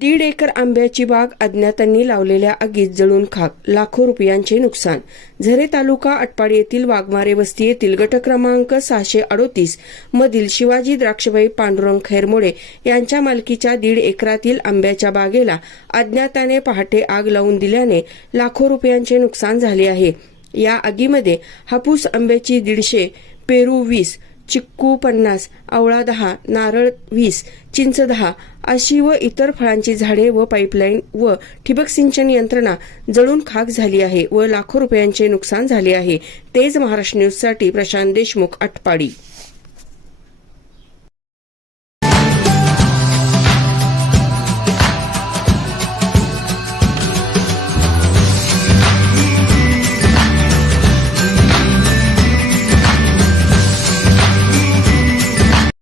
दीड एकर आंब्याची बाग अज्ञातांनी लावलेल्या आगीत जळून खाक लाखो रुपयांचे नुकसान. झरे तालुका अटपाडी येथील वाघमारे वस्ती येथील गट क्रमांक सहाशे अडोतीस मधील शिवाजी द्राक्षबाई पांडुरंग खैरमोडे यांच्या मालकीच्या दीड एकरातील आंब्याच्या बागेला अज्ञाताने पहाटे आग लावून दिल्याने लाखो रुपयांचे नुकसान झाले आहे. या आगीमध्ये हापूस आंब्याची दीडशे पेरू वीस चिक्कू पन्नास आवळा दहा नारळ वीस चिंच दहा अशी व इतर फळांची झाडे व पाईपलाईन व ठिबक सिंचन यंत्रणा जळून खाक झाली आहे व लाखो रुपयांचे नुकसान झाले आहे. तेज महाराष्ट्र न्यूजसाठी प्रशांत देशमुख आटपाडी.